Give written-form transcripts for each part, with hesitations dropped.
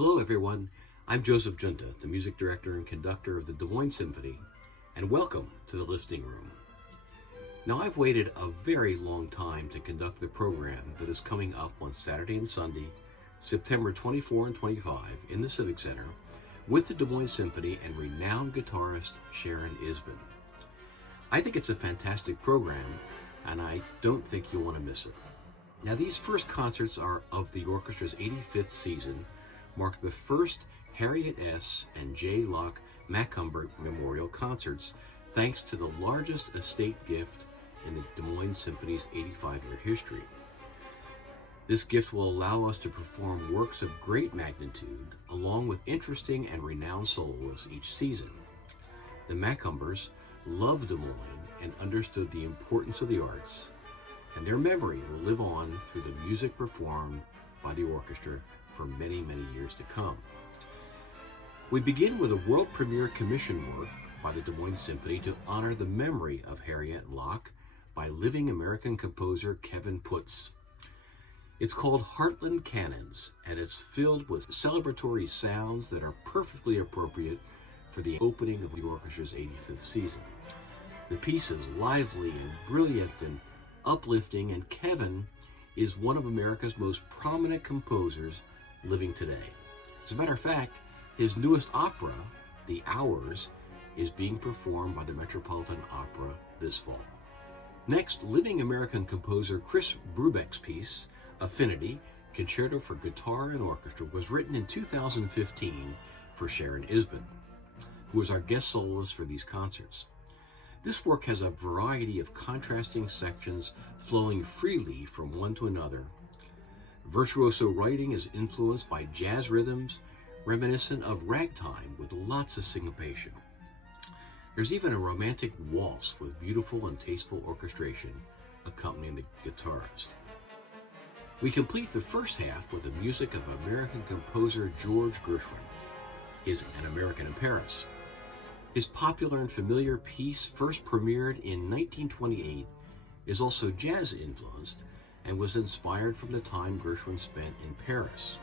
Hello everyone, I'm Joseph Giunta, the music director and conductor of the Des Moines Symphony, and welcome to the Listening Room. Now I've waited a very long time to conduct the program that is coming up on Saturday and Sunday, September 24 and 25 in the Civic Center with the Des Moines Symphony and renowned guitarist Sharon Isbin. I think it's a fantastic program and I don't think you'll want to miss it. Now these first concerts are of the orchestra's 85th season, mark the first Harriet S. and J. Locke Macumber Memorial Concerts, thanks to the largest estate gift in the Des Moines Symphony's 85-year history. This gift will allow us to perform works of great magnitude, along with interesting and renowned soloists each season. The Macumbers loved Des Moines and understood the importance of the arts, and their memory will live on through the music performed by the orchestra for many, many years to come. We begin with a world premiere commission work by the Des Moines Symphony to honor the memory of Harriet and Locke by living American composer Kevin Putz. It's called Heartland Cannons, and it's filled with celebratory sounds that are perfectly appropriate for the opening of the orchestra's 85th season. The piece is lively and brilliant and uplifting, and Kevin is one of America's most prominent composers living today. As a matter of fact, his newest opera, The Hours, is being performed by the Metropolitan Opera this fall. Next, living American composer Chris Brubeck's piece, Affinity, Concerto for Guitar and Orchestra, was written in 2015 for Sharon Isbin, who is our guest soloist for these concerts. This work has a variety of contrasting sections flowing freely from one to another. Virtuoso writing is influenced by jazz rhythms, reminiscent of ragtime with lots of syncopation. There's even a romantic waltz with beautiful and tasteful orchestration accompanying the guitarist. We complete the first half with the music of American composer George Gershwin, his An American in Paris. His popular and familiar piece, first premiered in 1928, is also jazz-influenced and was inspired from the time Gershwin spent in Paris.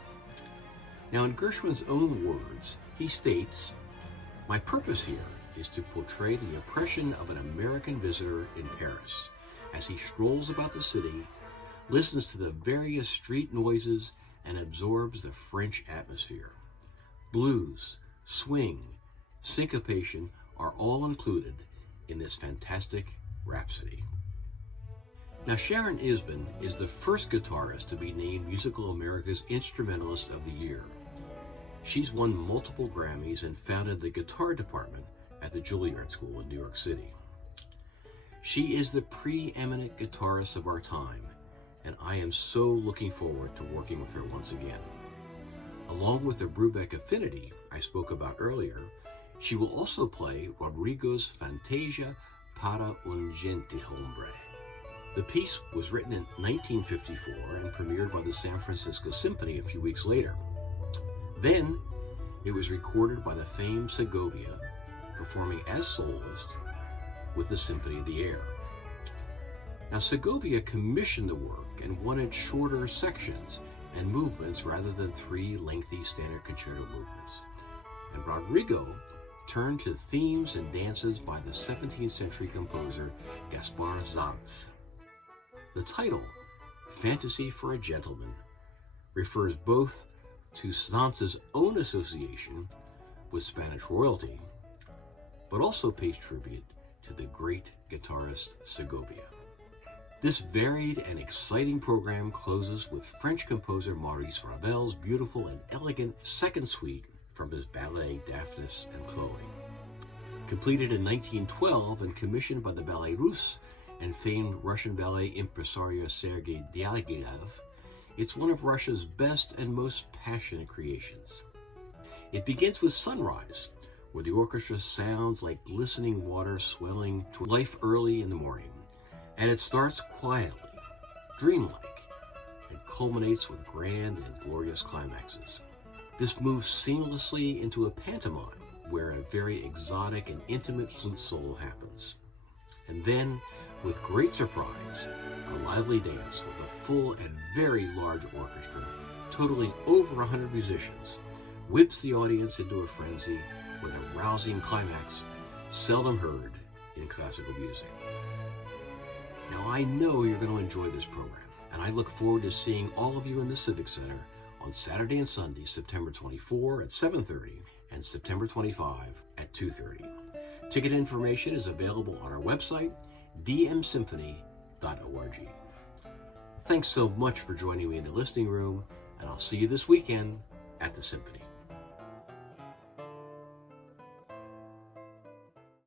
Now, in Gershwin's own words, he states, "My purpose here is to portray the impression of an American visitor in Paris as he strolls about the city, listens to the various street noises, and absorbs the French atmosphere. Blues, swing, syncopation are all included in this fantastic rhapsody." Now, Sharon Isbin is the first guitarist to be named Musical America's Instrumentalist of the Year. She's won multiple Grammys and founded the guitar department at the Juilliard School in New York City. She is the preeminent guitarist of our time, and I am so looking forward to working with her once again. Along with the Brubeck Affinity I spoke about earlier, she will also play Rodrigo's Fantasia para un Gentilhombre. The piece was written in 1954 and premiered by the San Francisco Symphony a few weeks later. Then, it was recorded by the famed Segovia, performing as soloist with the Symphony of the Air. Now, Segovia commissioned the work and wanted shorter sections and movements rather than three lengthy standard concerto movements. And Rodrigo turned to themes and dances by the 17th century composer Gaspar Sanz. The title, Fantasy for a Gentleman, refers both to Sanz's own association with Spanish royalty, but also pays tribute to the great guitarist Segovia. This varied and exciting program closes with French composer Maestro Ravel's beautiful and elegant second suite from his ballet Daphnis and Chloe. Completed in 1912 and commissioned by the Ballet Russe and famed Russian ballet impresario Sergei Diaghilev, it's one of Russia's best and most passionate creations. It begins with Sunrise, where the orchestra sounds like glistening water swelling to life early in the morning, and it starts quietly, dreamlike, and culminates with grand and glorious climaxes. This moves seamlessly into a pantomime, where a very exotic and intimate flute solo happens. And then, with great surprise, a lively dance with a full and very large orchestra, totaling over 100 musicians, whips the audience into a frenzy with a rousing climax seldom heard in classical music. Now, I know you're going to enjoy this program, and I look forward to seeing all of you in the Civic Center on Saturday and Sunday, September 24 at 7:30 and September 25 at 2:30. Ticket information is available on our website, dmsymphony.org. Thanks so much for joining me in the listening room, and I'll see you this weekend at the Symphony.